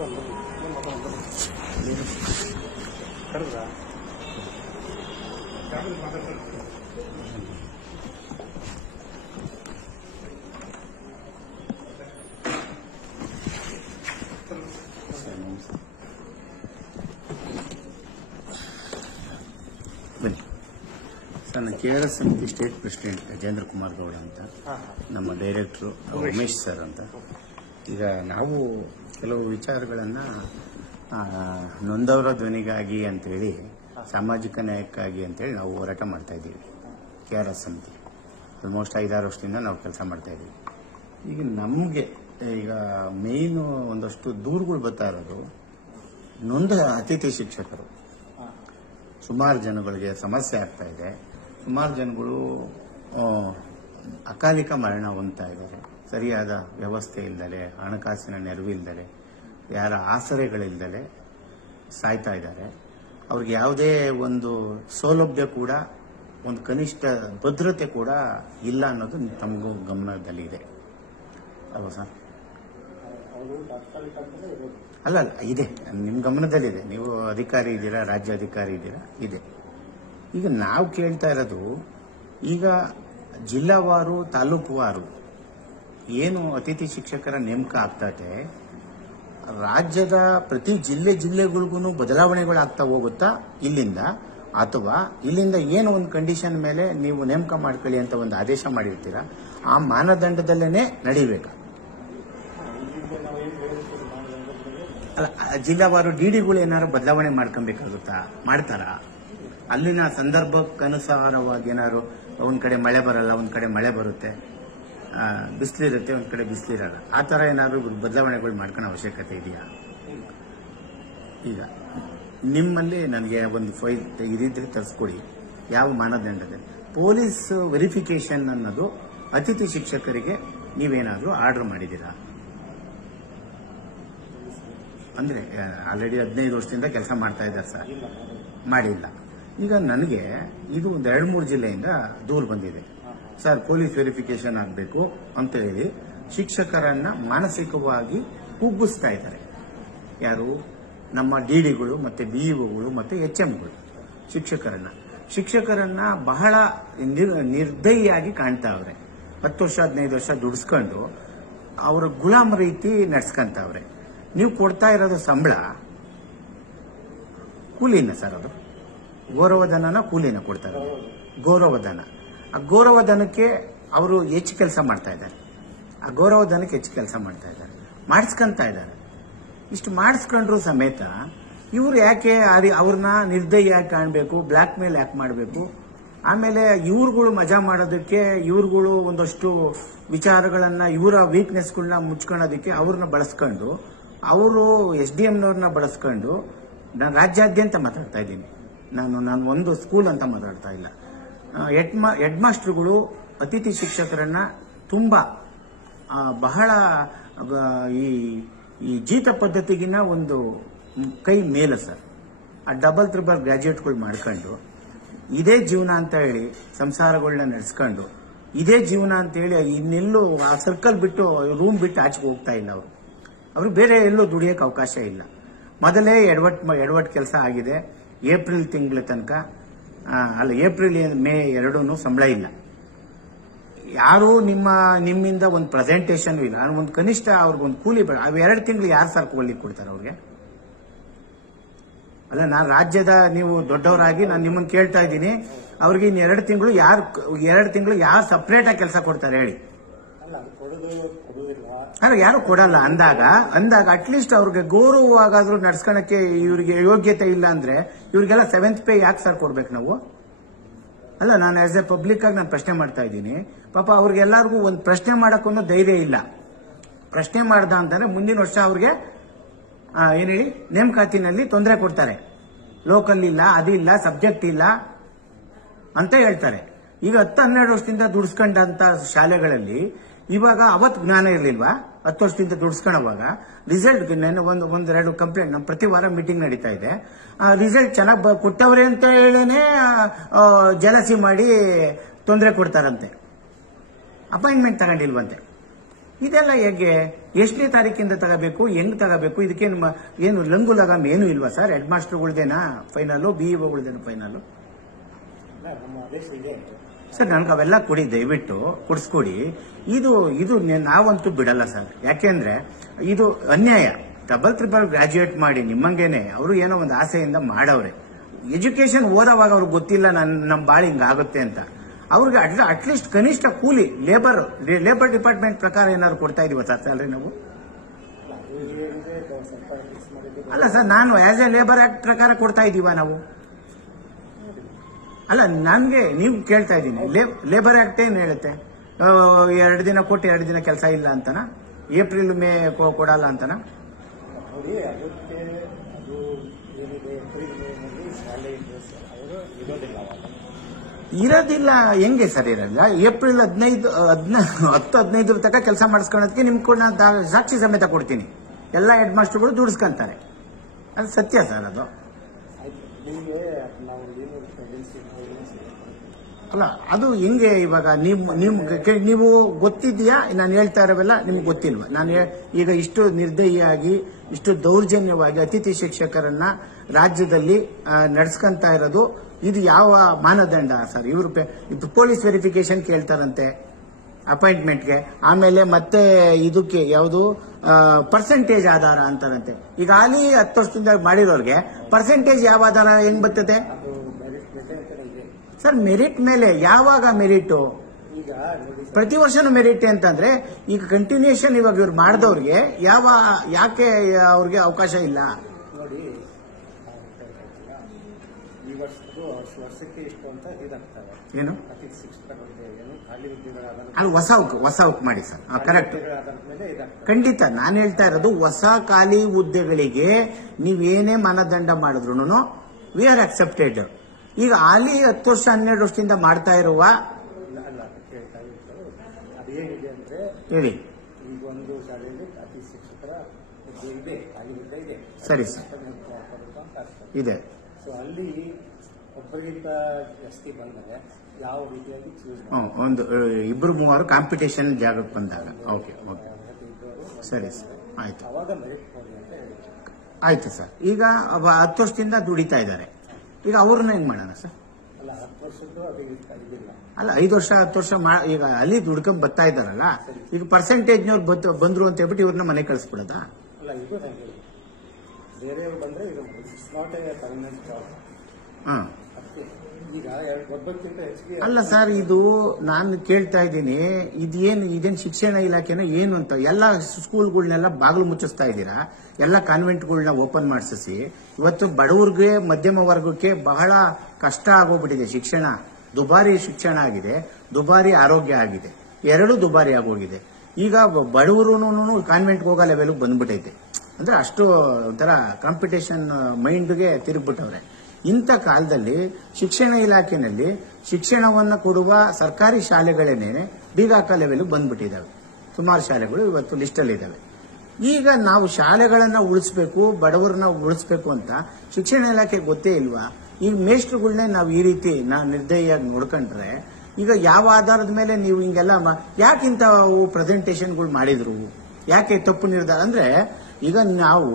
ಬನ್ನಿ ಸರ್, ನಾನು KRS ಸಮಿತಿ ಸ್ಟೇಟ್ ಪ್ರೆಸಿಡೆಂಟ್ ಗಜೇಂದ್ರ ಕುಮಾರ್ ಗೌಡ ಅಂತ, ನಮ್ಮ ಡೈರೆಕ್ಟ್ರು ಉಮೇಶ್ ಸರ್ ಅಂತ. ಈಗ ನಾವು ಕೆಲವು ವಿಚಾರಗಳನ್ನು ನೊಂದವರ ಧ್ವನಿಗಾಗಿ ಅಂತೇಳಿ, ಸಾಮಾಜಿಕ ನ್ಯಾಯಕ್ಕಾಗಿ ಅಂತೇಳಿ ನಾವು ಹೋರಾಟ ಮಾಡ್ತಾ ಇದ್ದೀವಿ. KRS ಸಮಿತಿ ಆಲ್ಮೋಸ್ಟ್ 5-6 ವರ್ಷದಿಂದ ನಾವು ಕೆಲಸ ಮಾಡ್ತಾ ಇದ್ದೀವಿ. ಈಗ ನಮಗೆ ಈಗ ಮೇಯ್ನು ಒಂದಷ್ಟು ದೂರುಗಳು ಬರ್ತಾ ಇರೋದು ನೊಂದ ಅತಿಥಿ ಶಿಕ್ಷಕರು. ಸುಮಾರು ಜನಗಳಿಗೆ ಸಮಸ್ಯೆ ಆಗ್ತಾ ಇದೆ. ಸುಮಾರು ಜನಗಳು ಅಕಾಲಿಕ ಮರಣ ಹೊಂದ್ತಾ ಇದ್ದಾರೆ. ಸರಿಯಾದ ವ್ಯವಸ್ಥೆ ಇಲ್ಲದೆ, ಹಣಕಾಸಿನ ನೆರವಿಲ್ಲದೆ, ಯಾರ ಆಸರೆಗಳಿಲ್ಲದೆ ಸಾಯ್ತಾ ಇದ್ದಾರೆ. ಅವ್ರಿಗೆ ಯಾವುದೇ ಒಂದು ಸೌಲಭ್ಯ ಕೂಡ, ಒಂದು ಕನಿಷ್ಠ ಭದ್ರತೆ ಕೂಡ ಇಲ್ಲ ಅನ್ನೋದು ತಮಗೂ ಗಮನದಲ್ಲಿದೆ ಅಲ್ವಾ ಸರ್? ಅಲ್ಲ ಇದೆ, ನಿಮ್ಮ ಗಮನದಲ್ಲಿದೆ. ನೀವು ಅಧಿಕಾರಿ ಇದ್ದೀರಾ, ರಾಜ್ಯ ಅಧಿಕಾರಿ ಇದ್ದೀರಾ, ಇದೆ. ಈಗ ನಾವು ಕೇಳ್ತಾ ಇರೋದು, ಈಗ ಜಿಲ್ಲಾವಾರು, ತಾಲೂಕುವಾರು ಏನು ಅತಿಥಿ ಶಿಕ್ಷಕರ ನೇಮಕ ಆಗ್ತದೆ, ರಾಜ್ಯದ ಪ್ರತಿ ಜಿಲ್ಲೆಗಳಿಗೂ ಬದಲಾವಣೆಗಳಾಗ್ತಾ ಹೋಗುತ್ತಾ ಇಲ್ಲಿಂದ, ಅಥವಾ ಇಲ್ಲಿಂದ ಏನು ಒಂದು ಕಂಡೀಷನ್ ಮೇಲೆ ನೀವು ನೇಮಕ ಮಾಡ್ಕೊಳ್ಳಿ ಅಂತ ಒಂದು ಆದೇಶ ಮಾಡಿರ್ತೀರಾ, ಆ ಮಾನದಂಡದಲ್ಲೇನೆ ನಡೀಬೇಕಾ? ಅಲ್ಲ, ಜಿಲ್ಲಾವಾರು ಡಿಡಿಗಳು ಏನಾದ್ರು ಬದಲಾವಣೆ ಮಾಡ್ಕೊಬೇಕಾಗುತ್ತಾ? ಮಾಡ್ತಾರಾ? ಅಲ್ಲಿನ ಸಂದರ್ಭಕ್ಕನುಸಾರವಾಗಿ ಏನಾದ್ರು ಒಂದ್ ಕಡೆ ಮಳೆ ಬರಲ್ಲ, ಒಂದ್ ಕಡೆ ಮಳೆ ಬರುತ್ತೆ, ಬಿಸಿಲಿರುತ್ತೆ, ಒಂದ್ ಕಡೆ ಬಿಸಿಲಿರಲ್ಲ, ಆ ತರ ಏನಾದ್ರು ಬದಲಾವಣೆಗಳು ಮಾಡ್ಕೊಳ್ಳೋ ಅವಶ್ಯಕತೆ ಇದೆಯಾ? ಈಗ ನಿಮ್ಮಲ್ಲಿ ನನಗೆ ಒಂದು ಫೈಲ್ ಇದಿದ್ರೆ ತರಿಸ್ಕೊಡಿ. ಯಾವ ಮಾನದಂಡದಲ್ಲಿ ಪೊಲೀಸ್ ವೆರಿಫಿಕೇಶನ್ ಅನ್ನೋದು ಅತಿಥಿ ಶಿಕ್ಷಕರಿಗೆ ನೀವೇನಾದ್ರೂ ಆರ್ಡರ್ ಮಾಡಿದ್ದೀರಾ? ಅಂದ್ರೆ ಆಲ್ರೆಡಿ 15 ವರ್ಷದಿಂದ ಕೆಲಸ ಮಾಡ್ತಾ ಇದ್ದಾರೆ ಸರ್, ಮಾಡಿಲ್ಲ. ಈಗ ನನಗೆ ಇದು ಒಂದು 2-3 ಜಿಲ್ಲೆಯಿಂದ ದೂರು ಬಂದಿದೆ ಸರ್, ಪೊಲೀಸ್ ವೆರಿಫಿಕೇಶನ್ ಆಗಬೇಕು ಅಂತ ಹೇಳಿ ಶಿಕ್ಷಕರನ್ನ ಮಾನಸಿಕವಾಗಿ ಕುಗ್ಗಿಸ್ತಾ ಇದ್ದಾರೆ. ಯಾರು? ನಮ್ಮ ಡಿಡಿಗಳು ಮತ್ತೆ ಬಿಇಒಗಳು ಮತ್ತೆ HMಗಳು ಶಿಕ್ಷಕರನ್ನ ಬಹಳ ನಿರ್ದಯಿಯಾಗಿ ಕಾಣ್ತಾವ್ರೆ. 10 ವರ್ಷ 15 ವರ್ಷ ದುಡಿಸ್ಕೊಂಡು ಅವರ ಗುಲಾಮ್ ರೀತಿ ನಡ್ಸ್ಕೊಂತಾವ್ರೆ. ನೀವು ಕೊಡ್ತಾ ಇರೋದು ಸಂಬಳ ಕೂಲಿನ ಸರ್? ಅದು ಗೌರವಧನನ ಕೂಲಿನ ಕೊಡ್ತಾ ಇರೋದು? ಗೌರವಧನ. ಆ ಗೌರವಧನಕ್ಕೆ ಅವರು ಹೆಚ್ಚು ಕೆಲಸ ಮಾಡ್ತಾ ಇದ್ದಾರೆ, ಆ ಗೌರವಧನಕ್ಕೆ ಹೆಚ್ಚು ಕೆಲಸ ಮಾಡ್ತಾ ಇದ್ದಾರೆ, ಮಾಡಿಸ್ಕೊಂತ ಇದ್ದಾರೆ. ಇಷ್ಟು ಮಾಡಿಸ್ಕೊಂಡ್ರು ಸಮೇತ ಇವ್ರು ಯಾಕೆ ಅವ್ರನ್ನ ನಿರ್ದಯಿಯಾಗಿ ಕಾಣಬೇಕು, ಬ್ಲ್ಯಾಕ್ ಮೇಲ್ ಯಾಕೆ ಮಾಡಬೇಕು? ಆಮೇಲೆ ಇವ್ರುಗಳು ಮಜಾ ಮಾಡೋದಕ್ಕೆ, ಇವ್ರುಗಳು ಒಂದಷ್ಟು ವಿಚಾರಗಳನ್ನ, ಇವರ ವೀಕ್ನೆಸ್ಗಳನ್ನ ಮುಚ್ಕೊಳ್ಳೋದಕ್ಕೆ ಅವ್ರನ್ನ ಬಳಸ್ಕೊಂಡು, ಅವರು SDMನವ್ರನ್ನ ಬಳಸ್ಕೊಂಡು, ನಾನು ರಾಜ್ಯಾದ್ಯಂತ ಮಾತಾಡ್ತಾ ಇದ್ದೀನಿ, ನಾನು ಒಂದು ಸ್ಕೂಲ್ ಅಂತ ಮಾತಾಡ್ತಾ ಇಲ್ಲ. ಹೆಡ್ ಮಾಸ್ಟರ್ಗಳು ಅತಿಥಿ ಶಿಕ್ಷಕರನ್ನ ತುಂಬಾ ಬಹಳ ಈ ಜೀತ ಪದ್ಧತಿಗಿನ ಒಂದು ಕೈ ಮೇಲೆ ಸರ್, ಆ ಡಬಲ್ ತ್ರಿಬಲ್ ಗ್ರಾಜ್ಯುಯೇಟ್ಗಳು ಮಾಡ್ಕೊಂಡು ಇದೇ ಜೀವನ ಅಂತ ಹೇಳಿ ಸಂಸಾರಗಳನ್ನ ನಡೆಸ್ಕೊಂಡು, ಇದೇ ಜೀವನ ಅಂತ ಹೇಳಿ ಇನ್ನೆಲ್ಲೂ ಆ ಸರ್ಕಲ್ ಬಿಟ್ಟು, ರೂಮ್ ಬಿಟ್ಟು ಆಚೆಗೆ ಹೋಗ್ತಾ ಇಲ್ಲ. ಅವರು ಬೇರೆ ಎಲ್ಲೂ ದುಡಿಯೋಕೆ ಅವಕಾಶ ಇಲ್ಲ. ಮೊದಲೇ ಎಡವಟ್ ಕೆಲಸ ಆಗಿದೆ. ಏಪ್ರಿಲ್ ತಿಂಗಳ ತನಕ, ಅಲ್ಲ ಏಪ್ರಿಲ್ ಮೇ 2 ಸಂಬಳ ಇಲ್ಲ. ಯಾರು ನಿಮ್ಮಿಂದ ಒಂದು ಪ್ರೆಸೆಂಟೇಷನ್ ಇಲ್ಲ, ಒಂದು ಕನಿಷ್ಠ ಅವ್ರಿಗೊಂದು ಕೂಲಿ ಬೇಡ. ಅವು 2 ತಿಂಗಳು ಯಾರು ಸರ್ ಕೊಡ್ಲಿಕ್ಕೆ ಕೊಡ್ತಾರೆ ಅವ್ರಿಗೆ? ಅಲ್ಲ, ನಾನು ರಾಜ್ಯದ, ನೀವು ದೊಡ್ಡವರಾಗಿ ನಾನು ನಿಮ್ಮನ್ನು ಕೇಳ್ತಾ ಇದ್ದೀನಿ, ಅವ್ರಿಗೆ ಇನ್ನು 2 ತಿಂಗಳು ಯಾರು ಸಪರೇಟ್ ಆಗಿ ಕೆಲಸ ಕೊಡ್ತಾರೆ ಹೇಳಿ? ಅಲ್ಲ, ಯಾರು ಕೊಡಲ್ಲ ಅಂದಾಗ ಅಟ್ಲೀಸ್ಟ್ ಅವ್ರಿಗೆ ಗೌರವವಾಗಾದ್ರೂ ನಡ್ಸ್ಕೊಳಕ್ಕೆ ಇವ್ರಿಗೆ ಯೋಗ್ಯತೆ ಇಲ್ಲ ಅಂದ್ರೆ ಇವ್ರಿಗೆಲ್ಲ 7th ಪೇ ಯಾಕೆ ಸರ್ ಕೊಡ್ಬೇಕು ನಾವು? ಅಲ್ಲ, ನಾನು ಆಸ್ ಎ ಪಬ್ಲಿಕ್ ಆಗಿ ನಾನು ಪ್ರಶ್ನೆ ಮಾಡ್ತಾ ಇದ್ದೀನಿ. ಪಾಪ ಅವ್ರಿಗೆಲ್ಲರಿಗೂ ಒಂದು ಪ್ರಶ್ನೆ ಮಾಡಕ್ಕೊಂದು ಧೈರ್ಯ ಇಲ್ಲ. ಪ್ರಶ್ನೆ ಮಾಡ್ದ ಅಂತಂದ್ರೆ ಮುಂದಿನ ವರ್ಷ ಅವ್ರಿಗೆ ಏನ್ ಹೇಳಿ ನೇಮಕಾತಿನಲ್ಲಿ ತೊಂದರೆ ಕೊಡ್ತಾರೆ. ಲೋಕಲ್ ಇಲ್ಲ, ಅದಿಲ್ಲ, ಸಬ್ಜೆಕ್ಟ್ ಇಲ್ಲ ಅಂತ ಹೇಳ್ತಾರೆ. ಈಗ 10-12 ವರ್ಷದಿಂದ ದುಡಿಸ್ಕೊಂಡಂತ ಶಾಲೆಗಳಲ್ಲಿ ಇವಾಗ ಅವತ್ತು ಜ್ಞಾನ ಇರ್ಲಿಲ್ವಾ? 10 ವರ್ಷದಿಂದ ದುಡಿಸ್ಕೊಳ್ಳೋವಾಗ ರಿಸಲ್ಟ್ ಒಂದೆರಡು ಕಂಪ್ಲೇಂಟ್, ನಮ್ಮ ಪ್ರತಿ ವಾರ ಮೀಟಿಂಗ್ ನಡೀತಾ ಇದೆ. ರಿಸಲ್ಟ್ ಚೆನ್ನಾಗಿ ಕೊಟ್ಟವ್ರೆ ಅಂತ ಹೇಳೇನೆ ಜಲಸಿ ಮಾಡಿ ತೊಂದರೆ ಕೊಡ್ತಾರಂತೆ. ಅಪಾಯಿಂಟ್ಮೆಂಟ್ ತಗೊಂಡಿಲ್ವಂತೆ. ಇದೆಲ್ಲ ಹೇಗೆ ಎಷ್ಟನೇ ತಾರೀಕಿಂದ ತಗೋಬೇಕು, ಹೆಂಗ್ ತಗೋಬೇಕು, ಇದಕ್ಕೆ ಏನು ಲಂಗು ಲಗಾಮ್ ಏನು ಇಲ್ವಾ ಸರ್? ಹೆಡ್ ಮಾಸ್ಟರ್ಗಳ್ದೇನಾ ಫೈನಲ್, ಬಿಇಒಗಳ್ದೇನಾ ಫೈನಲ್? ಸರ್ ನನ್ಗೆ ಅವೆಲ್ಲ ಕೊಡಿ, ದಯವಿಟ್ಟು ಕೊಡಿಸ್ಕೊಡಿ. ಇದು ನಾವಂತೂ ಬಿಡಲ್ಲ ಸರ್. ಯಾಕೆಂದ್ರೆ ಇದು ಅನ್ಯಾಯ. ಡಬಲ್ ಟ್ರಿಬಲ್ ಗ್ರಾಜುಯೇಟ್ ಮಾಡಿ ನಿಮ್ಮಂಗೇನೆ ಅವರು ಏನೋ ಒಂದು ಆಸೆಯಿಂದ ಮಾಡವ್ರೆ. ಎಜುಕೇಶನ್ ಓದೋವಾಗ ಅವ್ರಿಗೆ ಗೊತ್ತಿಲ್ಲ ನಮ್ಮ ಬಾಳಿ ಹಿಂಗಾಗುತ್ತೆ ಅಂತ. ಅವ್ರಿಗೆ ಅಟ್ಲೀಸ್ಟ್ ಕನಿಷ್ಠ ಕೂಲಿ ಲೇಬರ್ ಡಿಪಾರ್ಟ್ಮೆಂಟ್ ಪ್ರಕಾರ ಏನಾದ್ರು ಕೊಡ್ತಾ ಇದೀವ ಸರ್ ಸ್ಯಾಲ್ರಿ ನಾವು? ಅಲ್ಲ ಸರ್, ನಾನು ಆಸ್ ಎ ಲೇಬರ್ ಆಕ್ಟ್ ಪ್ರಕಾರ ಕೊಡ್ತಾ ಇದೀವ ನಾವು? ಅಲ್ಲ, ನನ್ಗೆ ನೀವು ಕೇಳ್ತಾ ಇದ್ದೀನಿ, ಲೇಬರ್ ಆಕ್ಟ್ ಏನ್ ಹೇಳುತ್ತೆ? 2 ದಿನ ಕೊಟ್ಟು 2 ದಿನ ಕೆಲಸ ಇಲ್ಲ ಅಂತನಾ? ಏಪ್ರಿಲ್ ಮೇ ಕೊಡಲ್ಲ ಅಂತನಾ? ಇರೋದಿಲ್ಲ. ಹೆಂಗೆ ಸರ್ ಇರಲ್ಲ? ಏಪ್ರಿಲ್ 10-15 ತನಕ ಕೆಲಸ ಮಾಡಿಸ್ಕೊಳ್ಳೋದಕ್ಕೆ ನಿಮ್ಗೆ ಸಾಕ್ಷಿ ಸಮೇತ ಕೊಡ್ತೀನಿ. ಎಲ್ಲ ಹೆಡ್ ಮಾಸ್ಟರ್ಗಳು ದುಡಿಸ್ಕೊಂತಾರೆ. ಅದು ಸತ್ಯ ಸರ್. ಅದು ಅಲ್ಲ, ಅದು ಹೆಂಗೆ ಇವಾಗ ನೀವು ಗೊತ್ತಿದ್ಯಾ? ನಾನು ಹೇಳ್ತಾ ಇರೋವೆಲ್ಲ ನಿಮ್ಗೆ ಗೊತ್ತಿಲ್ವಾ? ನಾನು ಈಗ ಇಷ್ಟು ನಿರ್ದಯಿಯಾಗಿ, ಇಷ್ಟು ದೌರ್ಜನ್ಯವಾಗಿ ಅತಿಥಿ ಶಿಕ್ಷಕರನ್ನ ರಾಜ್ಯದಲ್ಲಿ ನಡೆಸ್ಕೊಂತ ಇರೋದು ಇದು ಯಾವ ಮಾನದಂಡ ಸರ್? ಇವರು ಪೊಲೀಸ್ ವೆರಿಫಿಕೇಶನ್ ಕೇಳ್ತಾರಂತೆ ಅಪಾಯಿಂಟ್ಮೆಂಟ್ಗೆ, ಆಮೇಲೆ ಮತ್ತೆ ಇದಕ್ಕೆ ಯಾವುದು ಪರ್ಸೆಂಟೇಜ್ ಆಧಾರ ಅಂತಾರಂತೆ. ಈಗ ಅಲ್ಲಿ 10 ವರ್ಷದಿಂದ ಮಾಡಿರೋರ್ಗೆ ಪರ್ಸೆಂಟೇಜ್ ಯಾವ ಆಧಾರ ಹೆಂಗ್ ಬರ್ತದೆ ಸರ್? ಮೆರಿಟ್ ಮೇಲೆ ಯಾವಾಗ ಮೆರಿಟ್? ಪ್ರತಿ ವರ್ಷನೂ ಮೆರಿಟ್ ಅಂತಂದ್ರೆ ಈಗ ಕಂಟಿನ್ಯೂಷನ್ ಇವಾಗ ಇವ್ರು ಮಾಡಿದವ್ರಿಗೆ ಯಾಕೆ ಅವ್ರಿಗೆ ಅವಕಾಶ ಇಲ್ಲ? ನೋಡಿ, ಈ ವರ್ಷಕ್ಕೆ ಇಷ್ಟು ಅಂತ ಇದಾಗ್ತವೆ. ಏನು ಹೊಸ ಮಾಡಿ ಸರ್. ಕರೆಕ್ಟ್, ಖಂಡಿತ. ನಾನು ಹೇಳ್ತಾ ಇರೋದು ಹೊಸ ಖಾಲಿ ಹುದ್ದೆಗಳಿಗೆ ನೀವೇನೇ ಮಾನದಂಡ ಮಾಡಿದ್ರು ವಿ ಆರ್ ಅಕ್ಸೆಪ್ಟೆಡ್. ಈಗ ಹಾಲಿ 10 ವರ್ಷ 12 ವರ್ಷದಿಂದ ಮಾಡ್ತಾ ಇರುವ ಅದೇನಿದೆ ಅಂದ್ರೆ ಹೇಳಿ. ಈಗ ಒಂದು ಶಾಲೆಯಲ್ಲಿ ಅತಿ ಶಿಕ್ಷಕರ ಹುದ್ದೆ ಇದೆ, ಖಾಲಿ ಹುದ್ದೆ ಇದೆ. ಸರಿ ಸರ್, ಇದೆ. ಸೊ ಅಲ್ಲಿ ಒಬ್ಬರಿಗಿಂತ ಜಾಸ್ತಿ ಬಂದರೆ ಯಾವ ರೀತಿಯಾಗಿ ಚೂಸ್ ಒಂದು 2-3 ಕಾಂಪಿಟೇಷನ್ ಜಾಗಕ್ಕೆ ಬಂದಾಗ ಓಕೆ ಸರಿ ಸರ್, ಆಯ್ತು. ಅವಾಗ ಮೆರಿಟ್ ಕೊಡಿ ಅಂತ ಹೇಳಿ. ಆಯ್ತು ಸರ್. ಈಗ 10 ವರ್ಷದಿಂದ ದುಡಿತಾ ಇದ್ದಾರೆ, ಈಗ ಅವ್ರನ್ನ ಹೆಂಗ್ ಮಾಡೋಣ ಸರ್? ಅಲ್ಲ, 10 ವರ್ಷದ್ದು ಅದು ಇದಿಲ್ಲ. ಅಲ್ಲ, 5 ವರ್ಷ 10 ವರ್ಷ ಈಗ ಅಲ್ಲಿ ದುಡ್ಕೊಂಡ್ ಬರ್ತಾ ಇದ್ದಾರಲ್ಲ, ಈಗ ಪರ್ಸೆಂಟೇಜ್ನವ್ರು ಬಂದ್ರು ಅಂತ ಹೇಳ್ಬಿಟ್ಟು ಇವ್ರನ್ನ ಮನೆ ಕಳಿಸ್ಬಿಡೋದಾ? ಅಲ್ಲ, ಇದು ಹೇಗೆ ಬೇರೆಯವ್ರು ಬಂದ್ರೆ ಇದು it's not A permanent job. ಈಗ ಒಬ್ಬಕ್ಕಿಂತ ಹೆಚ್ಚಿಗೆ ಅಲ್ಲ ಸರ್, ಇದು ನಾನು ಕೇಳ್ತಾ ಇದ್ದೀನಿ, ಇದೇನು ಶಿಕ್ಷಣ ಇಲಾಖೆನ ಏನು ಅಂತ ಎಲ್ಲ ಸ್ಕೂಲ್ಗಳನ್ನೆಲ್ಲ ಬಾಗಿಲು ಮುಚ್ಚಿಸ್ತಾ ಇದ್ದೀರಾ, ಎಲ್ಲ ಕಾನ್ವೆಂಟ್ಗಳನ್ನ ಓಪನ್ ಮಾಡಿಸಿ. ಇವತ್ತು ಬಡವ್ರಿಗೆ, ಮಧ್ಯಮ ವರ್ಗಕ್ಕೆ ಬಹಳ ಕಷ್ಟ ಆಗೋಗ್ಬಿಟ್ಟಿದೆ. ಶಿಕ್ಷಣ ದುಬಾರಿ ಶಿಕ್ಷಣ ಆಗಿದೆ, ದುಬಾರಿ ಆರೋಗ್ಯ ಆಗಿದೆ, ಎರಡೂ ದುಬಾರಿ ಆಗೋಗಿದೆ. ಈಗ ಬಡವರು ಕಾನ್ವೆಂಟ್ಗೆ ಹೋಗೋ ಲೆವೆಲ್ಗೆ ಬಂದ್ಬಿಟ್ಟೈತೆ. ಅಂದ್ರೆ ಅಷ್ಟು ಒಂಥರ ಕಾಂಪಿಟೇಷನ್ ಮೈಂಡ್ಗೆ ತಿರುಗ್ಬಿಟ್ಟವ್ರೆ. ಇಂಥ ಕಾಲದಲ್ಲಿ ಶಿಕ್ಷಣ ಇಲಾಖೆಯಲ್ಲಿ ಶಿಕ್ಷಣವನ್ನು ಕೊಡುವ ಸರ್ಕಾರಿ ಶಾಲೆಗಳೇನೆ ಬೀಗ ಹಾಕೋ ಲೆವೆಲ್ ಬಂದ್ಬಿಟ್ಟಿದ್ದಾವೆ. ಸುಮಾರು ಶಾಲೆಗಳು ಇವತ್ತು ಲಿಸ್ಟಲ್ಲಿ ಇದ್ದಾವೆ. ಈಗ ನಾವು ಶಾಲೆಗಳನ್ನ ಉಳಿಸ್ಬೇಕು, ಬಡವರನ್ನ ಉಳಿಸ್ಬೇಕು ಅಂತ ಶಿಕ್ಷಣ ಇಲಾಖೆ ಗೊತ್ತೇ ಇಲ್ವಾ? ಈಗ ಮೇಷ್ಟ್ರುಗಳನ್ನೇ ನಾವು ಈ ರೀತಿ ನಿರ್ದಯಿಯಾಗಿ ನೋಡ್ಕೊಂಡ್ರೆ ಈಗ ಯಾವ ಆಧಾರದ ಮೇಲೆ ನೀವು ಹಿಂಗೆಲ್ಲ ಯಾಕಿಂತ ಪ್ರೆಸೆಂಟೇಷನ್ಗಳು ಮಾಡಿದ್ರು? ಯಾಕೆ ತಪ್ಪು ನಿರ್ಧಾರ? ಅಂದ್ರೆ ಈಗ ನಾವು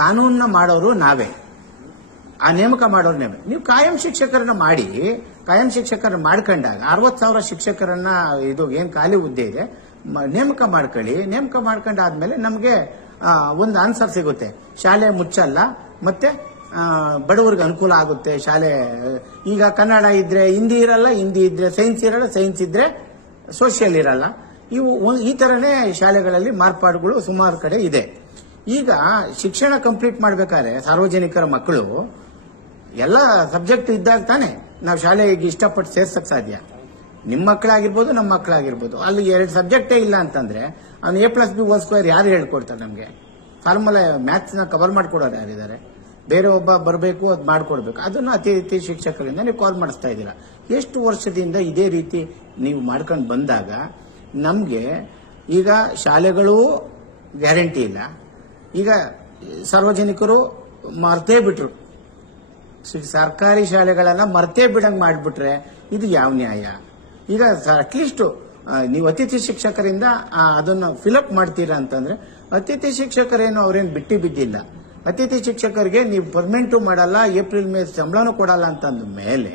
ಕಾನೂನನ್ನ ಮಾಡೋರು ನಾವೇ, ಆ ನೇಮಕ ಮಾಡೋರು ನಾವೇ. ನೀವು ಕಾಯಂ ಶಿಕ್ಷಕರನ್ನ ಮಾಡಿ, ಕಾಯಂ ಶಿಕ್ಷಕರನ್ನ ಮಾಡ್ಕೊಂಡಾಗ 60,000 ಶಿಕ್ಷಕರನ್ನ ಇದು ಏನ್ ಖಾಲಿ ಹುದ್ದೆ ಇದೆ ನೇಮಕ ಮಾಡ್ಕೊಳ್ಳಿ. ನೇಮಕ ಮಾಡ್ಕೊಂಡಾದ್ಮೇಲೆ ನಮಗೆ ಒಂದು ಆನ್ಸರ್ ಸಿಗುತ್ತೆ. ಶಾಲೆ ಮುಚ್ಚಲ್ಲ, ಮತ್ತೆ ಬಡವರಿಗೆ ಅನುಕೂಲ ಆಗುತ್ತೆ. ಶಾಲೆ ಈಗ ಕನ್ನಡ ಇದ್ರೆ ಹಿಂದಿ ಇರಲ್ಲ, ಹಿಂದಿ ಇದ್ರೆ ಸೈನ್ಸ್ ಇರಲ್ಲ, ಸೈನ್ಸ್ ಇದ್ರೆ ಸೋಷಿಯಲ್ ಇರಲ್ಲ. ಈ ತರನೇ ಶಾಲೆಗಳಲ್ಲಿ ಮಾರ್ಪಾಡುಗಳು ಸುಮಾರು ಕಡೆ ಇದೆ. ಈಗ ಶಿಕ್ಷಣ ಕಂಪ್ಲೀಟ್ ಮಾಡ್ಬೇಕಾದ್ರೆ ಸಾರ್ವಜನಿಕರ ಮಕ್ಕಳು ಎಲ್ಲ ಸಬ್ಜೆಕ್ಟ್ ಇದ್ದಾಗ ತಾನೆ ನಾವು ಶಾಲೆಗೆ ಇಷ್ಟಪಟ್ಟು ಸೇರ್ಸಕ್ ಸಾಧ್ಯ. ನಿಮ್ಮ ಮಕ್ಕಳಾಗಿರ್ಬೋದು, ನಮ್ಮ ಮಕ್ಕಳಾಗಿರ್ಬೋದು. ಅಲ್ಲಿ 2 ಸಬ್ಜೆಕ್ಟೇ ಇಲ್ಲ ಅಂತಂದ್ರೆ ಅವ್ನು A+B² ಯಾರು ಹೇಳ್ಕೊಡ್ತಾರೆ ನಮಗೆ? ಫಾರ್ಮುಲಾ ಮ್ಯಾಥ್ಸ್ ನ ಕವರ್ ಮಾಡ್ಕೊಡೋರು ಯಾರಿದ್ದಾರೆ? ಬೇರೆ ಒಬ್ಬ ಬರಬೇಕು, ಅದು ಮಾಡ್ಕೊಡ್ಬೇಕು. ಅದನ್ನು ಅತಿ ಶಿಕ್ಷಕರಿಂದ ನೀವು ಕಾಲ್ ಮಾಡಿಸ್ತಾ ಇದ್ದೀರಾ. ಎಷ್ಟು ವರ್ಷದಿಂದ ಇದೇ ರೀತಿ ನೀವು ಮಾಡ್ಕೊಂಡು ಬಂದಾಗ ನಮ್ಗೆ ಈಗ ಶಾಲೆಗಳು ಗ್ಯಾರಂಟಿ ಇಲ್ಲ. ಈಗ ಸಾರ್ವಜನಿಕರು ಮರ್ತೇ ಬಿಟ್ರು, ಸರ್ಕಾರಿ ಶಾಲೆಗಳನ್ನ ಮರ್ತೇ ಬಿಡಂಗ್ ಮಾಡ್ಬಿಟ್ರೆ ಇದು ಯಾವ ನ್ಯಾಯ? ಈಗ ಅಟ್ಲೀಸ್ಟ್ ನೀವು ಅತಿಥಿ ಶಿಕ್ಷಕರಿಂದ ಅದನ್ನ ಫಿಲಪ್ ಮಾಡ್ತೀರಾ ಅಂತಂದ್ರೆ ಅತಿಥಿ ಶಿಕ್ಷಕರೇನು ಅವ್ರೇನು ಬಿಟ್ಟಿ ಬಿದ್ದಿಲ್ಲ. ಅತಿಥಿ ಶಿಕ್ಷಕರಿಗೆ ನೀವು ಪರ್ಮನೆಂಟು ಮಾಡಲ್ಲ, ಏಪ್ರಿಲ್ ಮೇ ಸಂಬಳನೂ ಕೊಡಲ್ಲ ಅಂತಂದ ಮೇಲೆ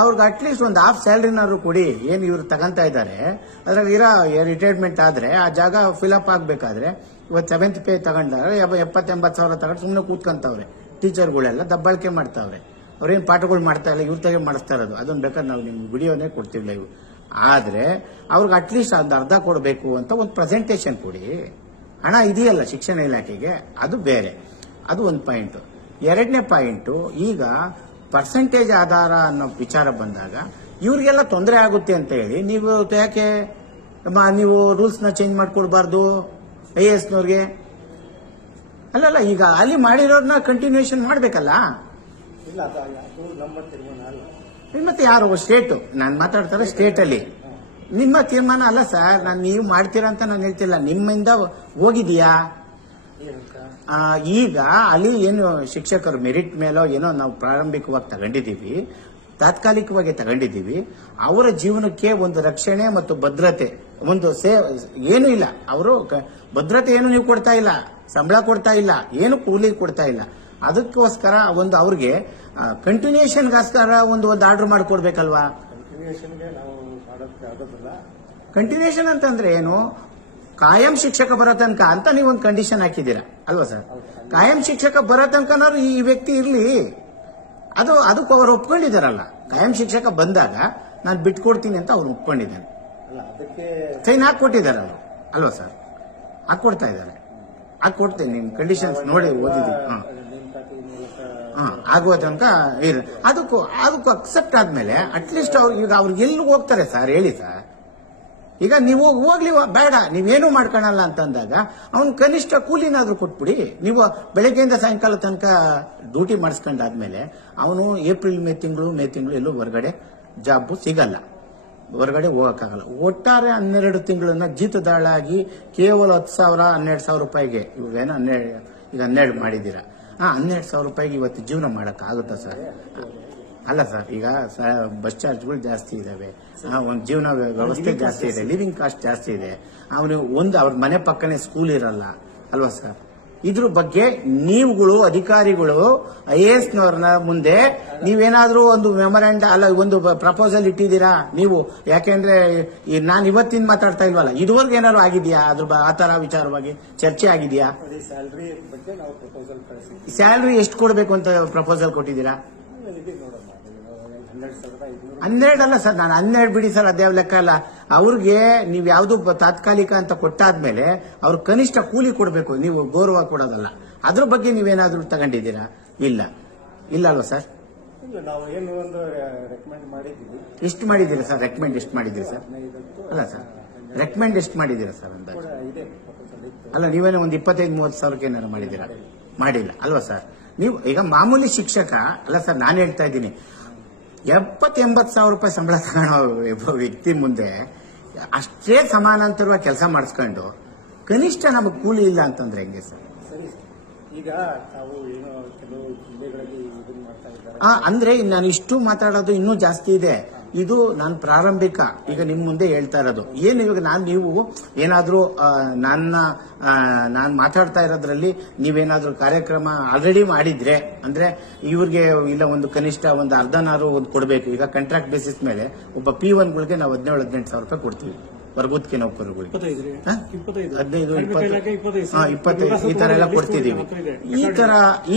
ಅವ್ರಿಗೆ ಅಟ್ಲೀಸ್ಟ್ ಒಂದು ಹಾಫ್ ಸ್ಯಾಲರಿನಾದ್ರು ಕೊಡಿ. ಏನು ಇವ್ರು ತಗೊಂತಾ ಇದ್ದಾರೆ ಅದ್ರಾಗ ಇರೋ ರಿಟೈರ್ಮೆಂಟ್ ಆದ್ರೆ ಆ ಜಾಗ ಫಿಲಪ್ ಆಗ್ಬೇಕಾದ್ರೆ ಇವತ್ತು 7th ಪೇ ತಗೊಂಡಾರೆ 70-80 ಸಾವಿರ ತಗೊಂಡು ಸುಮ್ಮನೆ ಕೂತ್ಕೊಂತವ್ರೆ. ಟೀಚರ್ಗಳೆಲ್ಲ ದಬ್ಬಾಳಿಕೆ ಮಾಡ್ತಾವ್ರೆ. ಅವ್ರೇನು ಪಾಠಗಳು ಮಾಡ್ತಾ ಇಲ್ಲ, ಇವ್ರ ತೆಗೆ ಮಾಡಿಸ್ತಾ ಇರೋದು. ಅದನ್ನ ಬೇಕಾದ್ರೆ ನಾವು ನಿಮ್ಗೆ ವಿಡಿಯೋನೇ ಕೊಡ್ತೀವಿ ಲೈವ್. ಆದ್ರೆ ಅವ್ರಿಗೆ ಅಟ್ಲೀಸ್ಟ್ ಒಂದು ಅರ್ಧ ಕೊಡಬೇಕು ಅಂತ ಒಂದು ಪ್ರೆಸೆಂಟೇಷನ್ ಕೊಡಿ. ಹಣ ಇದೆಯಲ್ಲ ಶಿಕ್ಷಣ ಇಲಾಖೆಗೆ, ಅದು ಬೇರೆ. ಅದು ಒಂದು ಪಾಯಿಂಟ್. ಎರಡನೇ ಪಾಯಿಂಟ್, ಈಗ ಪರ್ಸೆಂಟೇಜ್ ಆಧಾರ ಅನ್ನೋ ವಿಚಾರ ಬಂದಾಗ ಇವ್ರಿಗೆಲ್ಲ ತೊಂದರೆ ಆಗುತ್ತೆ ಅಂತ ಹೇಳಿ ನೀವು ಯಾಕೆ ನೀವು ರೂಲ್ಸ್ ನ ಚೇಂಜ್ ಮಾಡ್ಕೊಡ್ಬಾರ್ದು IAS ನವ್ರಿಗೆ? ಅಲ್ಲಲ್ಲ, ಈಗ ಅಲ್ಲಿ ಮಾಡಿರೋದನ್ನ ಕಂಟಿನ್ಯೂಷನ್ ಮಾಡ್ಬೇಕಲ್ಲ. ಇಲ್ಲ, ಅದು ನಮ್ಮ ತೀರ್ಮಾನ ಅಲ್ಲ. ಮತ್ತೆ ಯಾರು ಸ್ಟೇಟ್, ನಾನು ಮಾತಾಡ್ತಾರೆ ಸ್ಟೇಟ್ ಅಲ್ಲಿ ನಿಮ್ಮ ತೀರ್ಮಾನ ಅಲ್ಲ ಸರ್. ನೀವು ಮಾಡ್ತೀರಾ ಅಂತ ನಾನು ಹೇಳ್ತಿಲ್ಲ, ನಿಮ್ಮಿಂದ ಹೋಗಿದೆಯಾ? ಈಗ ಅಲ್ಲಿ ಏನು ಶಿಕ್ಷಕರು ಮೆರಿಟ್ ಮೇಲೋ ಏನೋ ನಾವು ಪ್ರಾರಂಭಿಕವಾಗಿ ತಗೊಂಡಿದ್ದೀವಿ, ತಾತ್ಕಾಲಿಕವಾಗಿ ತಗೊಂಡಿದ್ದೀವಿ. ಅವರ ಜೀವನಕ್ಕೆ ಒಂದು ರಕ್ಷಣೆ ಮತ್ತು ಭದ್ರತೆ ಒಂದು ಏನೂ ಇಲ್ಲ. ಅವರು ಭದ್ರತೆ ಏನು ನೀವು ಕೊಡ್ತಾ ಇಲ್ಲ, ಸಂಬಳ ಕೊಡ್ತಾ ಇಲ್ಲ, ಏನು ಕೂಲಿ ಕೊಡ್ತಾ ಇಲ್ಲ. ಅದಕ್ಕೋಸ್ಕರ ಒಂದು ಅವ್ರಿಗೆ ಕಂಟಿನ್ಯೂಷನ್ಗೋಸ್ಕರ ಒಂದು ಆರ್ಡರ್ ಮಾಡಿಕೊಡ್ಬೇಕಲ್ವಾ? ಕಂಟಿನ್ಯೂಷನ್ ಅಂತಂದ್ರೆ ಏನು? ಕಾಯಂ ಶಿಕ್ಷಕ ಬರೋ ತನಕ ಅಂತ ನೀವು ಒಂದು ಕಂಡೀಷನ್ ಹಾಕಿದ್ದೀರಾ ಅಲ್ವಾ ಸರ್? ಕಾಯಂ ಶಿಕ್ಷಕ ಬರೋ ತನಕನಾದ್ರು ಈ ವ್ಯಕ್ತಿ ಇರ್ಲಿ, ಅದಕ್ಕೆ ಅವರು ಒಪ್ಕೊಂಡಿದ್ದಾರಲ್ಲ. ಕಾಯಂ ಶಿಕ್ಷಕ ಬಂದಾಗ ನಾನು ಬಿಟ್ಕೊಡ್ತೀನಿ ಅಂತ ಅವ್ರು ಒಪ್ಕೊಂಡಿದ್ದಾನೆ. ಸೈನ್ ಹಾಕೊಟ್ಟಿದ್ದಾರಲ್ಲ ಅಲ್ವಾ ಸರ್? ಹಾಕೊಡ್ತಾ ಇದ್ದಾರೆ. ಹಾಕೊಡ್ತೇನೆ, ನಿಮ್ ಕಂಡೀಷನ್ಸ್ ನೋಡಿ ಓದಿದ್ದೀವಿ. ಆಗುವ ತನಕ ಅದಕ್ಕೂ ಅಕ್ಸೆಪ್ಟ್ ಆದ್ಮೇಲೆ ಅಟ್ಲೀಸ್ಟ್ ಈಗ ಅವ್ರಿಗೆ ಎಲ್ಲಿ ಹೋಗ್ತಾರೆ ಸರ್ ಹೇಳಿ ಸರ್? ಈಗ ನೀವು ಹೋಗ್ಲಿ ಬೇಡ, ನೀವೇನು ಮಾಡ್ಕೊಳಲ್ಲ ಅಂತಂದಾಗ ಅವ್ನು ಕನಿಷ್ಠ ಕೂಲಿನಾದ್ರೂ ಕೊಟ್ಬಿಡಿ. ನೀವು ಬೆಳಗ್ಗೆಯಿಂದ ಸಾಯಂಕಾಲ ತನಕ ಡ್ಯೂಟಿ ಮಾಡಿಸ್ಕೊಂಡಾದ್ಮೇಲೆ ಅವನು ಏಪ್ರಿಲ್ ಮೇ ತಿಂಗಳು ಎಲ್ಲೂ ಹೊರಗಡೆ ಜಾಬ್ ಸಿಗಲ್ಲ, ಹೊರಗಡೆ ಹೋಗಕ್ಕಾಗಲ್ಲ. ಒಟ್ಟಾರೆ 12 ತಿಂಗಳನ್ನ ಜೀತದಾಳಾಗಿ ಕೇವಲ 10,000 12,000 ರೂಪಾಯಿಗೆ ಇವಾಗೇನೋ 12 ಮಾಡಿದ್ದೀರಾ. 12,000 ರೂಪಾಯಿಗೆ ಇವತ್ತು ಜೀವನ ಮಾಡಕ್ ಆಗುತ್ತಾ ಸರ್? ಅಲ್ಲ ಸರ್, ಈಗ ಬಸ್ ಚಾರ್ಜ್ಗಳು ಜಾಸ್ತಿ ಇದಾವೆ, ಒಂದು ಜೀವನ ವ್ಯವಸ್ಥೆ ಜಾಸ್ತಿ ಇದೆ, ಲಿವಿಂಗ್ ಕಾಸ್ಟ್ ಜಾಸ್ತಿ ಇದೆ. ಅವ್ರ ಮನೆ ಪಕ್ಕನೆ ಸ್ಕೂಲ್ ಇರಲ್ಲ ಅಲ್ವಾ ಸರ್? ಇದ್ರ ಬಗ್ಗೆ ನೀವುಗಳು ಅಧಿಕಾರಿಗಳು IAS ನವರನ್ನ ಮುಂದೆ ನೀವೇನಾದ್ರೂ ಒಂದು ಮೆಮೊರಾಂಡ ಅಲ್ಲ ಒಂದು ಪ್ರಪೋಸಲ್ ಇಟ್ಟಿದ್ದೀರಾ ನೀವು? ಯಾಕೆಂದ್ರೆ ನಾನು ಇವತ್ತಿನ ಮಾತಾಡ್ತಾ ಇಲ್ವಲ್ಲ, ಇದುವರೆಗೂ ಏನಾದ್ರು ಆಗಿದೆಯಾ? ಆತರ ವಿಚಾರವಾಗಿ ಚರ್ಚೆ ಆಗಿದೆಯಾ? ಸ್ಯಾಲರಿ ಎಷ್ಟು ಕೊಡಬೇಕು ಅಂತ ಪ್ರಪೋಸಲ್ ಕೊಟ್ಟಿದ್ದೀರಾ? 12 ಅಲ್ಲ ಸರ್, ನಾನು 12 ಬಿಡಿ ಸರ್, ಅದೇ ಲೆಕ್ಕ ಅಲ್ಲ. ಅವ್ರಿಗೆ ನೀವು ಯಾವ್ದು ತಾತ್ಕಾಲಿಕ ಅಂತ ಕೊಟ್ಟಾದ್ಮೇಲೆ ಅವ್ರ ಕನಿಷ್ಠ ಕೂಲಿ ಕೊಡಬೇಕು, ನೀವು ಗೌರವ ಕೊಡೋದಲ್ಲ. ಅದ್ರ ಬಗ್ಗೆ ನೀವೇನಾದ್ರೂ ತಗೊಂಡಿದ್ದೀರಾ? ಇಲ್ಲ ಅಲ್ವಾ ಸರ್? ನಾವು ಏನು ಒಂದು ರೆಕಮೆಂಡ್ ಮಾಡಿದ್ದೀವಿ. ಎಷ್ಟು ಮಾಡಿದ್ದೀರಾ ಸರ್? ರೆಕಮೆಂಡ್ ಎಷ್ಟು ಮಾಡಿದ್ದೀರಾ ಸರ್? ಅಲ್ಲ ಸರ್, ರೆಕಮೆಂಡ್ ಎಷ್ಟು ಮಾಡಿದ್ದೀರಾ ಸರ್ ಅಂತ? ಅಲ್ಲ, ನೀವೇನೋ ಒಂದು 25-30 ಸಾವಿರಕ್ಕೆ ಏನಾರು ಮಾಡಿದ್ದೀರಾ? ಮಾಡಿಲ್ಲ ಅಲ್ವಾ ಸರ್? ನೀವು ಈಗ ಮಾಮೂಲಿ ಶಿಕ್ಷಕ ಅಲ್ಲ ಸರ್, ನಾನು ಹೇಳ್ತಾ ಇದ್ದೀನಿ 70-80 ಸಾವಿರ ರೂಪಾಯಿ ಸಂಬಳ ತಗೊಳ್ಳೋ ವ್ಯಕ್ತಿ ಮುಂದೆ ಅಷ್ಟೇ ಸಮಾನಾಂತರವಾಗಿ ಕೆಲಸ ಮಾಡಿಸ್ಕೊಂಡು ಕನಿಷ್ಠ ನಮಗೆ ಕೂಲಿ ಇಲ್ಲ ಅಂತಂದ್ರೆ ಹೆಂಗೆ ಸರ್? ಈಗ ತಾವು ಏನೋ ಕೆಲವು ಜಿಲ್ಲೆಗಳಲ್ಲಿ ಇದನ್ನ ಮಾಡ್ತಾ ಇದ್ದಾರೆ ಅಂದ್ರೆ ನಾನು ಇಷ್ಟು ಮಾತಾಡೋದು ಇನ್ನೂ ಜಾಸ್ತಿ ಇದೆ. ಇದು ನಾನು ಪ್ರಾರಂಭಿಕ ಈಗ ನಿಮ್ ಮುಂದೆ ಹೇಳ್ತಾ ಇರೋದು. ಏನು ಇವಾಗ ನೀವು ಏನಾದ್ರೂ ನಾನು ಮಾತಾಡ್ತಾ ಇರೋದ್ರಲ್ಲಿ ನೀವೇನಾದ್ರೂ ಕಾರ್ಯಕ್ರಮ ಆಲ್ರೆಡಿ ಮಾಡಿದ್ರೆ ಅಂದ್ರೆ ಇವ್ರಿಗೆ ಇಲ್ಲ ಒಂದು ಕನಿಷ್ಠ ಒಂದು ಅರ್ಧನಾರು ಒಂದು ಕೊಡಬೇಕು. ಈಗ ಕಾಂಟ್ರಾಕ್ಟ್ ಬೇಸಿಸ್ ಮೇಲೆ ಒಬ್ಬ P1ಗಳಿಗೆ ನಾವು 17-18 ಸಾವಿರ ರೂಪಾಯಿ ಕೊಡ್ತೀವಿ, ವರ್ಗುತ್ತಿಗೆ ನೌಕರರುಗಳಿಗೆ 15-20 ಈ ತರ ಎಲ್ಲ ಕೊಡ್ತಿದೀವಿ.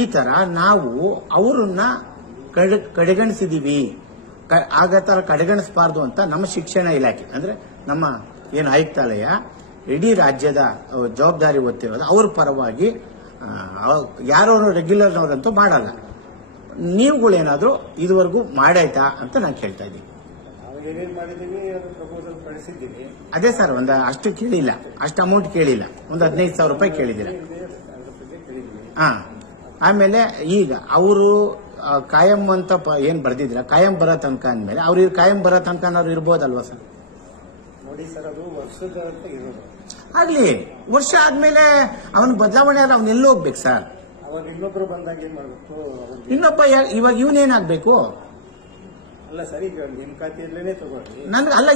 ಈ ತರ ನಾವು ಅವ್ರನ್ನ ಕಡೆಗಣಿಸಿದೀವಿ. ಆಗ ತರ ಕಡೆಗಣಿಸಬಾರ್ದು ಅಂತ ನಮ್ಮ ಶಿಕ್ಷಣ ಇಲಾಖೆ ಅಂದ್ರೆ ನಮ್ಮ ಏನು ಆಯುಕ್ತಾಲಯ ಇಡೀ ರಾಜ್ಯದ ಜವಾಬ್ದಾರಿ ಹೊತ್ತಿರೋದು. ಅವ್ರ ಪರವಾಗಿ ಯಾರೋ ರೆಗ್ಯುಲರ್ನವರಂತೂ ಮಾಡಲ್ಲ. ನೀವುಗಳೇನಾದ್ರೂ ಇದುವರೆಗೂ ಮಾಡಾಯ್ತಾ ಅಂತ ನಾನು ಕೇಳ್ತಾ ಇದ್ದೀನಿ. ಅದೇ ಸರ್, ಒಂದು ಅಷ್ಟು ಕೇಳಿಲ್ಲ, ಅಷ್ಟು ಅಮೌಂಟ್ ಕೇಳಿಲ್ಲ, ಒಂದು 15 ಸಾವಿರ ರೂಪಾಯಿ ಕೇಳಿದ್ದೀರಾ. ಆಮೇಲೆ ಈಗ ಅವರು ಕಾಯಂ ಅಂತ ಏನ್ ಬರ್ದಿದ್ರ, ಕಾಯಂ ಬರೋ ತನಕ ಅಂದ್ಮೇಲೆ ಅವ್ರು ಕಾಯಂ ಬರೋ ತನಕ ಅವ್ರು ಇರ್ಬೋದಲ್ವಾ ಸರ್? ನೋಡಿ ಸರ್, ಅದು ವರ್ಷದ ಅಂತ ಇರೋದು. ಆಗ್ಲಿ, ವರ್ಷ ಆದ್ಮೇಲೆ ಅವನ್ ಬದಲಾವಣೆ ಆದ್ರೆ ಅವ್ನ ಎಲ್ಲಿ ಹೋಗ್ಬೇಕು ಸರ್? ಅವಾಗ ಇನ್ನೊಬ್ರು ಬಂದಾಗ ಏನ್ ಮಾಡ್ಬೇಕು? ಇನ್ನೊಬ್ಬ ಇವಾಗ ಇವನೇನಾಗ್ಬೇಕು? ಅಲ್ಲ ಸರ್, ಈಗ ನೇಮಕಾತಿಯಲ್ಲೇನೆ ತಗೊಳ್ಳಿ. ನನ್ಗೆ ಅಲ್ಲ